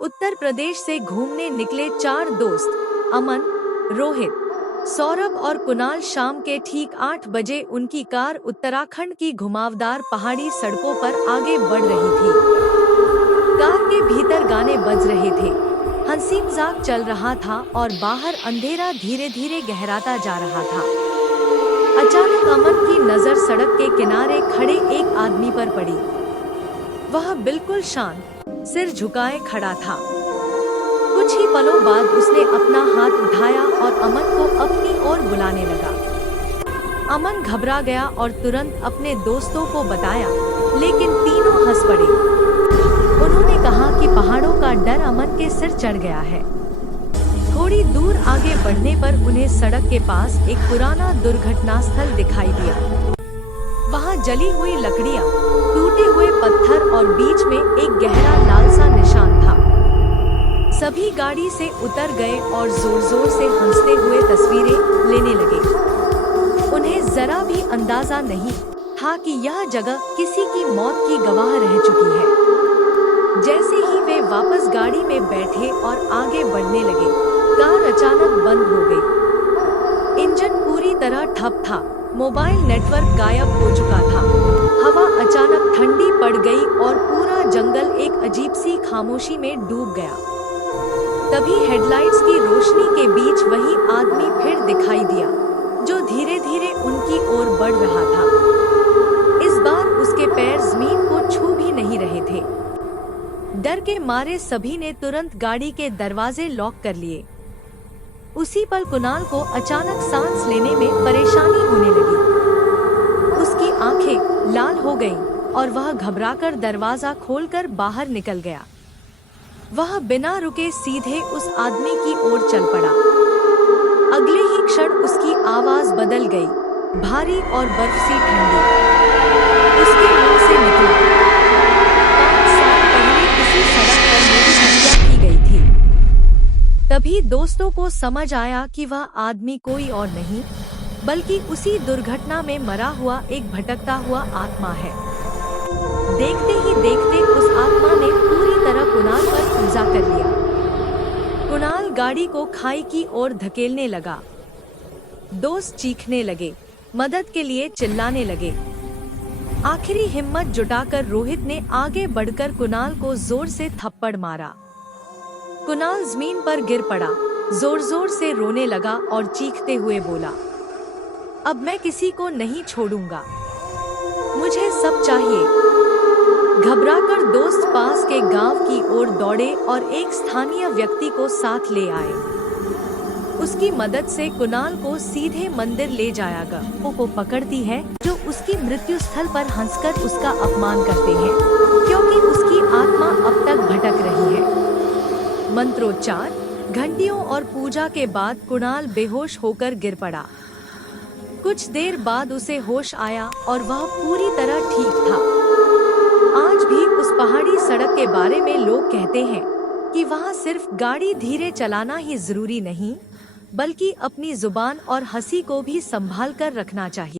उत्तर प्रदेश से घूमने निकले चार दोस्त अमन, रोहित, सौरभ और कुणाल शाम के ठीक 8 बजे उनकी कार उत्तराखंड की घुमावदार पहाड़ी सड़कों पर आगे बढ़ रही थी। कार के भीतर गाने बज रहे थे, हंसी मजाक चल रहा था और बाहर अंधेरा धीरे धीरे गहराता जा रहा था। अचानक अमन की नजर सड़क के किनारे खड़े एक आदमी पर पड़ी। वह बिल्कुल शांत, सिर झुकाए खड़ा था। कुछ ही पलों बाद उसने अपना हाथ उठाया और अमन को अपनी ओर बुलाने लगा। अमन घबरा गया और तुरंत अपने दोस्तों को बताया, लेकिन तीनों हंस पड़े। उन्होंने कहा कि पहाड़ों का डर अमन के सिर चढ़ गया है। थोड़ी दूर आगे बढ़ने पर उन्हें सड़क के पास एक पुराना दुर्घटना स्थल दिखाई दिया। वहां जली हुई लकड़ियां, टूटे हुए पत्थर और बीच में एक गहरा लाल सा निशान था। सभी गाड़ी से उतर गए और जोर जोर से हंसते हुए तस्वीरें लेने लगे। उन्हें जरा भी अंदाजा नहीं था कि यह जगह किसी की मौत की गवाह रह चुकी है। जैसे ही वे वापस गाड़ी में बैठे और आगे बढ़ने लगे, कार अचानक बंद हो गई। इंजन पूरी तरह ठप था, मोबाइल नेटवर्क गायब हो चुका था। हवा अचानक ठंडी पड़ गई और पूरा जंगल एक अजीब सी खामोशी में डूब गया। तभी हेडलाइट्स की रोशनी के बीच वही आदमी फिर दिखाई दिया, जो धीरे धीरे उनकी ओर बढ़ रहा था। इस बार उसके पैर जमीन को छू भी नहीं रहे थे। डर के मारे सभी ने तुरंत गाड़ी के दरवाजे लॉक कर लिए। उसी पल कुणाल को अचानक सांस लेने में परेशानी होने लगी। उसकी आंखें लाल हो गईं और वह घबराकर दरवाजा खोलकर बाहर निकल गया। वह बिना रुके सीधे उस आदमी की ओर चल पड़ा। अगले ही क्षण उसकी आवाज बदल गई, भारी और बर्फ सी ठंडी। उसके मुंह से निकला, 5 साल पहले इसी सड़क पर मेरी हत्या की गई थी। तभी दोस्तों को समझ आया कि वह आदमी कोई और नहीं, बल्कि उसी दुर्घटना में मरा हुआ एक भटकता हुआ आत्मा है। देखते ही देखते उस आत्मा ने पूरी तरह कुणाल पर कब्जा कर लिया। कुणाल गाड़ी को खाई की ओर धकेलने लगा। दोस्त चीखने लगे, मदद के लिए चिल्लाने लगे। आखिरी हिम्मत जुटाकर रोहित ने आगे बढ़कर कुणाल को जोर से थप्पड़ मारा। कुणाल जमीन पर गिर पड़ा, जोर जोर से रोने लगा और चीखते हुए बोला, अब मैं किसी को नहीं छोड़ूंगा, मुझे सब चाहिए। घबराकर दोस्त पास के गांव की ओर दौड़े और एक स्थानीय व्यक्ति को साथ ले आए। उसकी मदद से कुणाल को सीधे मंदिर ले जाया गया। को पकड़ती है जो उसकी मृत्यु स्थल पर हंसकर उसका अपमान करते हैं, क्योंकि उसकी आत्मा अब तक भटक रही है। मंत्रोच्चार, घंटियों और पूजा के बाद कुणाल बेहोश होकर गिर पड़ा। कुछ देर बाद उसे होश आया और वह पूरी तरह ठीक था। आज भी उस पहाड़ी सड़क के बारे में लोग कहते हैं कि वहाँ सिर्फ गाड़ी धीरे चलाना ही जरूरी नहीं, बल्कि अपनी जुबान और हंसी को भी संभाल कर रखना चाहिए।